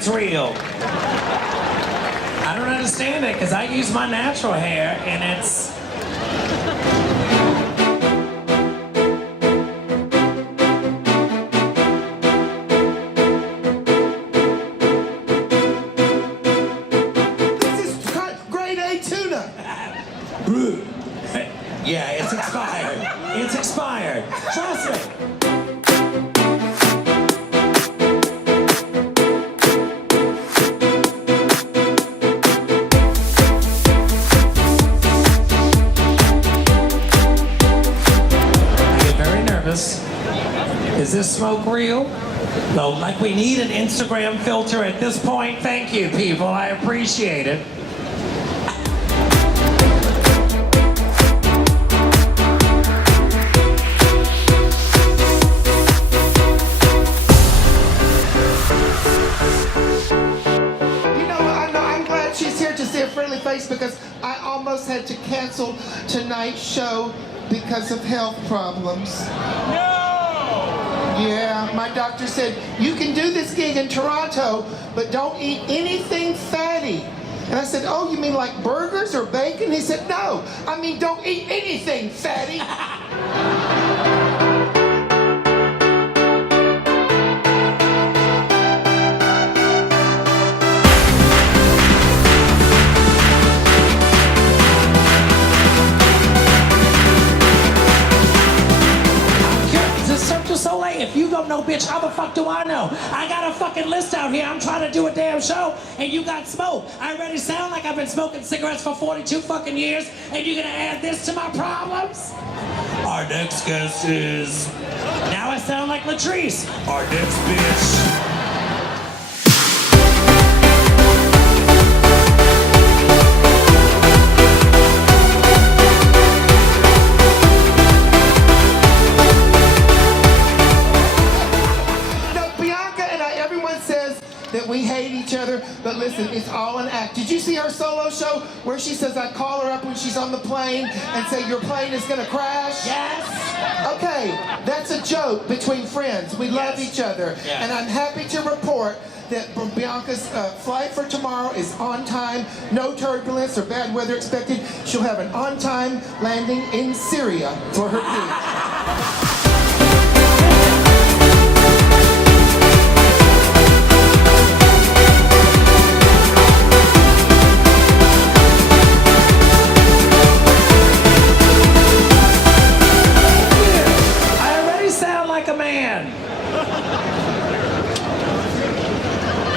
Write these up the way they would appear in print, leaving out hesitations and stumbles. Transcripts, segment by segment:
it's real. I don't understand it, because I use my natural hair, and it's... Yeah, it's expired. It's expired. Trust me. I get very nervous. Is this smoke real? No, like we need an Instagram filter at this point. Thank you, people. I appreciate it. Because I almost had to cancel tonight's show because of health problems. No! Yeah, my doctor said, you can do this gig in Toronto, but don't eat anything fatty. And I said, oh, you mean like burgers or bacon? He said, no, I mean don't eat anything fatty. If you don't know, bitch, how the fuck do I know? I got a fucking list out here. I'm trying to do a damn show, and you got smoke. I already sound like I've been smoking cigarettes for 42 fucking years, and you're gonna add this to my problems? Our next guest is... Now I sound like Latrice. Our next bitch. That we hate each other, but listen, it's all an act. Did you see her solo show where she says I call her up when she's on the plane and say your plane is gonna crash? Yes. Okay, that's a joke between friends. We love each other. Yes. And I'm happy to report that Bianca's flight for tomorrow is on time, no turbulence or bad weather expected. She'll have an on-time landing in Syria for her gig.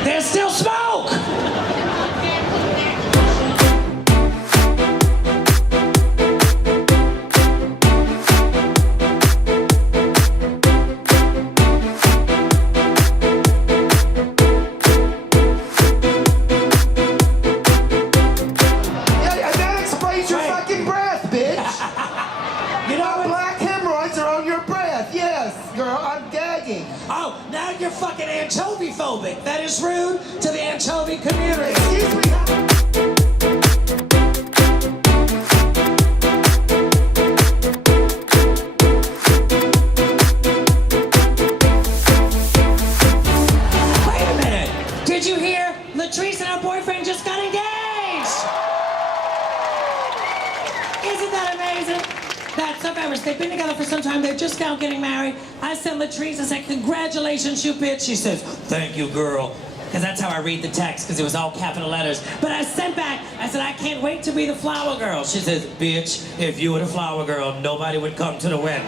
There's still smoke! Yeah, that explains your fucking breath, bitch! You know, black hemorrhoids are on your breath. Yes, girl, I'm gagging. Oh, now you're fucking anchovy phobic. That is rude to the anchovy community. Excuse me. Wait a minute. Did you hear? Latrice and her boyfriend just got engaged. Isn't that amazing? That's so fabulous. They've been together for some time. They're just now getting married. I sent Latrice, I said, congratulations, you bitch. She says, thank you, girl. Because that's how I read the text, because it was all capital letters. But I sent back, I said, I can't wait to be the flower girl. She says, bitch, if you were the flower girl, nobody would come to the wedding.